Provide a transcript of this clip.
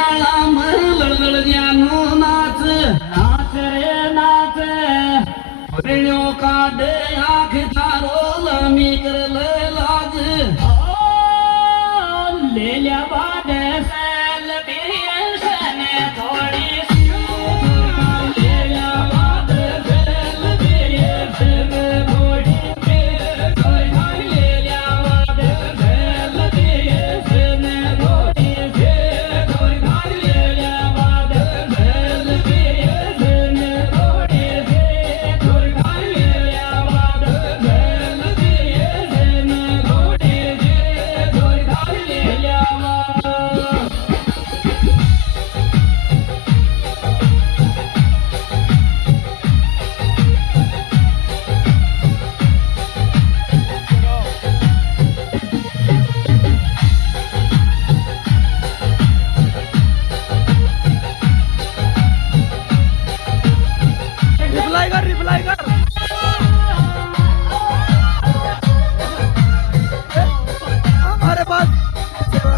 आळाम लळलळ ज्ञानो नाच नाच रे नाच रेण्यो काढे आख तारो लामी करल लाज लेल्या बाद सल बिरियन तो